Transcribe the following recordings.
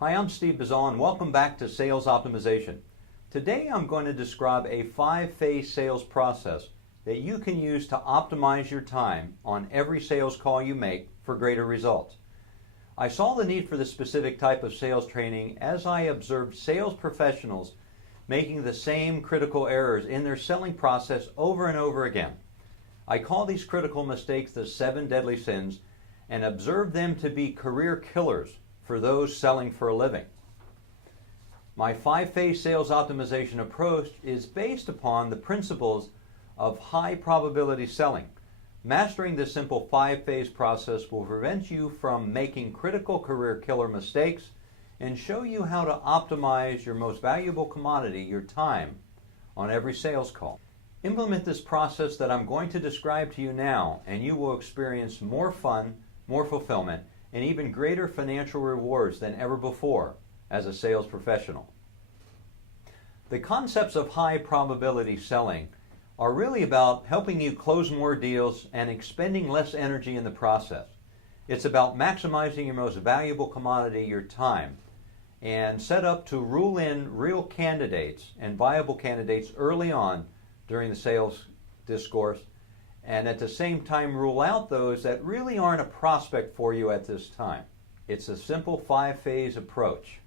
Hi, I'm Steve Bazal and welcome back to Sales Optimization. Today I'm going to describe a 5-phase sales process that you can use to optimize your time on every sales call you make for greater results. I saw the need for this specific type of sales training as I observed sales professionals making the same critical errors in their selling process over and over again. I call these critical mistakes the 7 deadly sins and observed them to be career killers for those selling for a living. My 5-phase sales optimization approach is based upon the principles of high probability selling. Mastering this simple 5-phase process will prevent you from making critical career killer mistakes and show you how to optimize your most valuable commodity, your time, on every sales call. Implement this process that I'm going to describe to you now, and you will experience more fun, more fulfillment, and even greater financial rewards than ever before as a sales professional. The concepts of high probability selling are really about helping you close more deals and expending less energy in the process. It's about maximizing your most valuable commodity, your time, and set up to rule in real candidates and viable candidates early on during the sales discourse, and at the same time rule out those that really aren't a prospect for you at this time. It's a simple 5-phase approach.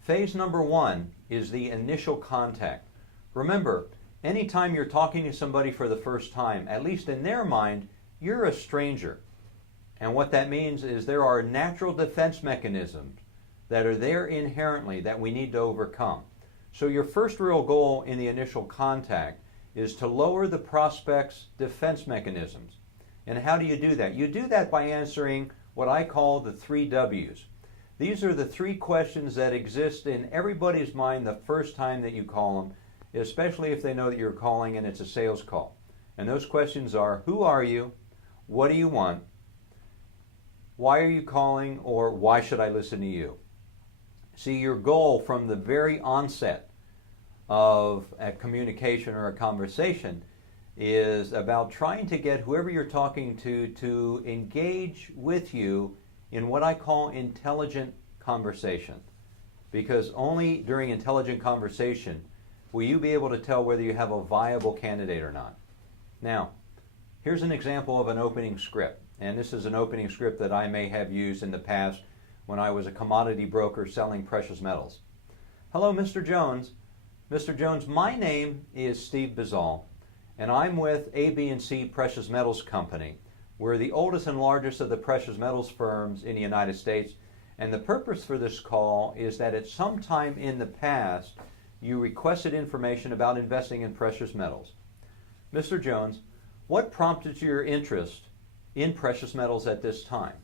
Phase number 1 is the initial contact. Remember, anytime you're talking to somebody for the first time, at least in their mind, you're a stranger. And what that means is there are natural defense mechanisms that are there inherently that we need to overcome. So your first real goal in the initial contact is to lower the prospect's defense mechanisms. And how do you do that? You do that by answering what I call the 3 W's. These are the 3 questions that exist in everybody's mind the first time that you call them, especially if they know that you're calling and it's a sales call. And those questions are, who are you? What do you want? Why are you calling? Or why should I listen to you? See, your goal from the very onset of a communication or a conversation is about trying to get whoever you're talking to engage with you in what I call intelligent conversation. Because only during intelligent conversation will you be able to tell whether you have a viable candidate or not. Now, here's an example of an opening script. And this is an opening script that I may have used in the past when I was a commodity broker selling precious metals. Hello, Mr. Jones. Mr. Jones, my name is Steve Bazal, and I'm with AB&C Precious Metals Company. We're the oldest and largest of the precious metals firms in the United States, and the purpose for this call is that at some time in the past, you requested information about investing in precious metals. Mr. Jones, what prompted your interest in precious metals at this time?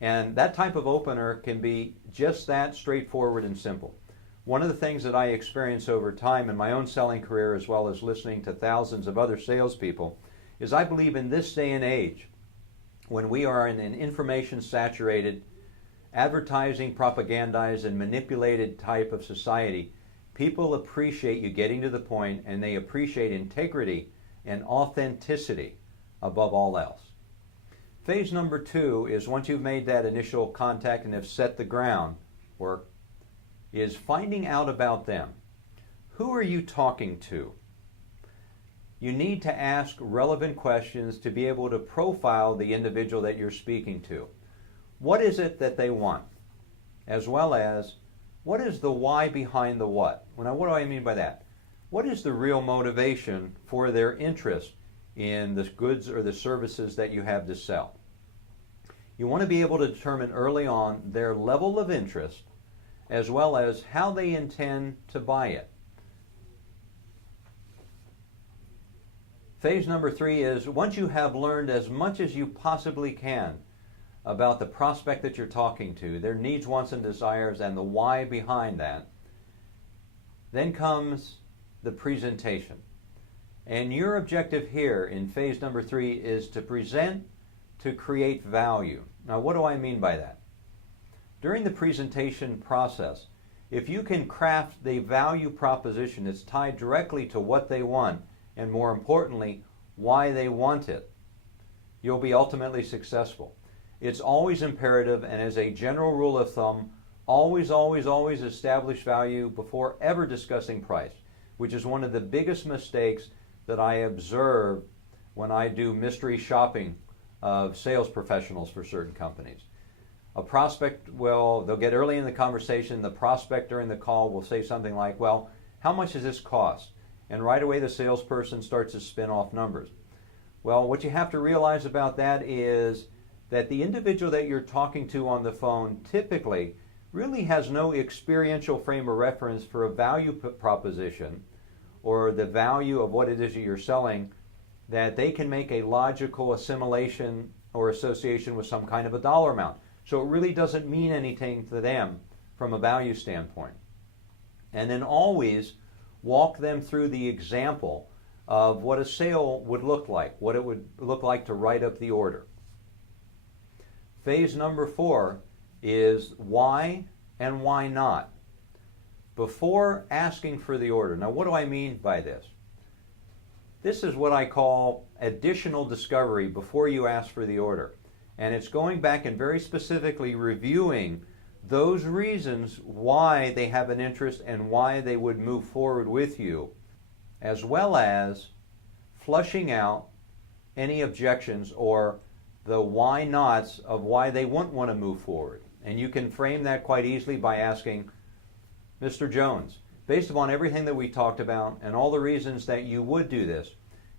And that type of opener can be just that straightforward and simple. One of the things that I experience over time in my own selling career, as well as listening to thousands of other salespeople, is I believe in this day and age, when we are in an information-saturated, advertising, propagandized, and manipulated type of society, people appreciate you getting to the point, and they appreciate integrity and authenticity above all else. Phase number 2 is once you've made that initial contact and have set the groundwork, is finding out about them. Who are you talking to? You need to ask relevant questions to be able to profile the individual that you're speaking to. What is it that they want? As well as, what is the why behind the what? Now, what do I mean by that? What is the real motivation for their interest in the goods or the services that you have to sell? You want to be able to determine early on their level of interest as well as how they intend to buy it. Phase number 3 is once you have learned as much as you possibly can about the prospect that you're talking to, their needs, wants, and desires, and the why behind that, then comes the presentation. And your objective here in phase number 3 is to present to create value. Now, what do I mean by that? During the presentation process, if you can craft the value proposition that's tied directly to what they want, and more importantly, why they want it, you'll be ultimately successful. it's always imperative, and as a general rule of thumb, always, always, always establish value before ever discussing price, which is one of the biggest mistakes that I observe when I do mystery shopping of sales professionals for certain companies. A prospect they'll get early in the conversation, the prospect during the call will say something like, well, how much does this cost? And right away the salesperson starts to spin off numbers. Well, what you have to realize about that is that the individual that you're talking to on the phone typically really has no experiential frame of reference for a value proposition or the value of what it is that you're selling, that they can make a logical assimilation or association with some kind of a dollar amount. So it really doesn't mean anything to them from a value standpoint. And then always walk them through the example of what a sale would look like, what it would look like to write up the order. Phase number 4 is why and why not. Before asking for the order. Now, what do I mean by this? This is what I call additional discovery before you ask for the order. And it's going back and very specifically reviewing those reasons why they have an interest and why they would move forward with you, as well as flushing out any objections or the why nots of why they wouldn't want to move forward. And you can frame that quite easily by asking, Mr. Jones, based upon everything that we talked about and all the reasons that you would do this,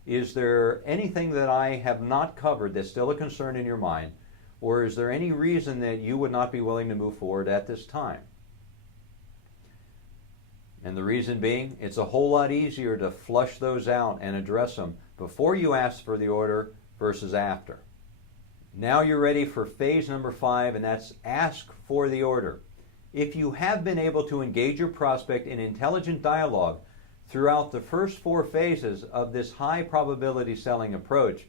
is there anything that I have not covered that's still a concern in your mind, or is there any reason that you would not be willing to move forward at this time? And the reason being, it's a whole lot easier to flush those out and address them before you ask for the order versus after. Now you're ready for phase number 5, and that's ask for the order. If you have been able to engage your prospect in intelligent dialogue throughout the first 4 phases of this high probability selling approach,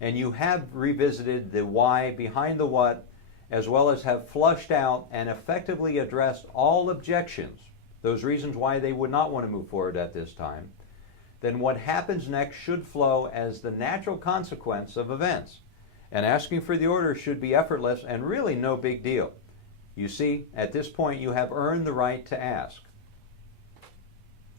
and you have revisited the why behind the what, as well as have flushed out and effectively addressed all objections, those reasons why they would not want to move forward at this time, then what happens next should flow as the natural consequence of events. And asking for the order should be effortless and really no big deal. You see, at this point you have earned the right to ask.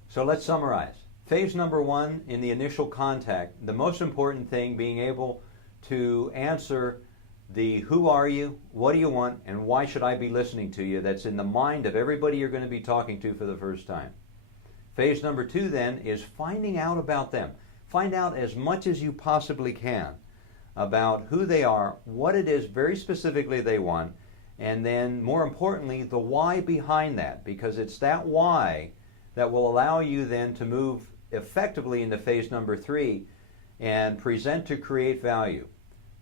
So let's summarize. Phase number 1 in the initial contact, the most important thing being able to answer the who are you, what do you want, and why should I be listening to you, that's in the mind of everybody you're going to be talking to for the first time. Phase number 2 then is finding out about them. Find out as much as you possibly can about who they are, what it is very specifically they want, and then more importantly the why behind that, because it's that why that will allow you then to move effectively into phase number 3 and present to create value.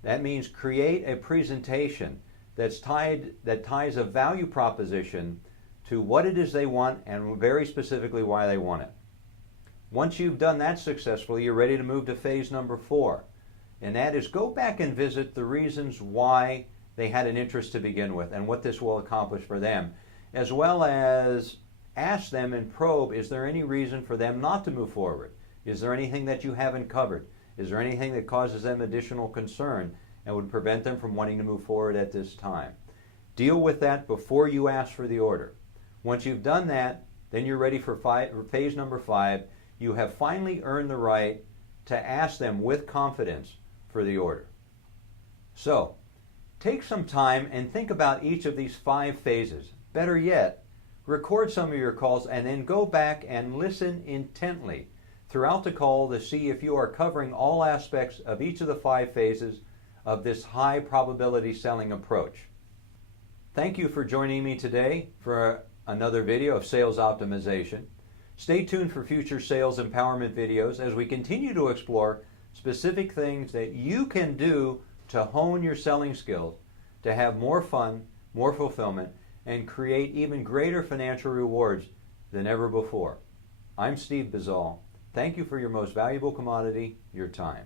That means create a presentation that ties a value proposition to what it is they want and very specifically why they want it. Once you've done that successfully, you're ready to move to phase number 4. And that is go back and visit the reasons why they had an interest to begin with and what this will accomplish for them, as well as ask them and probe, is there any reason for them not to move forward? Is there anything that you haven't covered? Is there anything that causes them additional concern and would prevent them from wanting to move forward at this time? Deal with that before you ask for the order. Once you've done that, then you're ready for phase number 5. You have finally earned the right to ask them with confidence for the order. So, take some time and think about each of these 5 phases. Better yet, record some of your calls and then go back and listen intently throughout the call to see if you are covering all aspects of each of the 5 phases of this high probability selling approach. Thank you for joining me today for another video of Sales Optimization. Stay tuned for future sales empowerment videos as we continue to explore specific things that you can do to hone your selling skills, to have more fun, more fulfillment, and create even greater financial rewards than ever before. I'm Steve Bizzall. Thank you for your most valuable commodity, your time.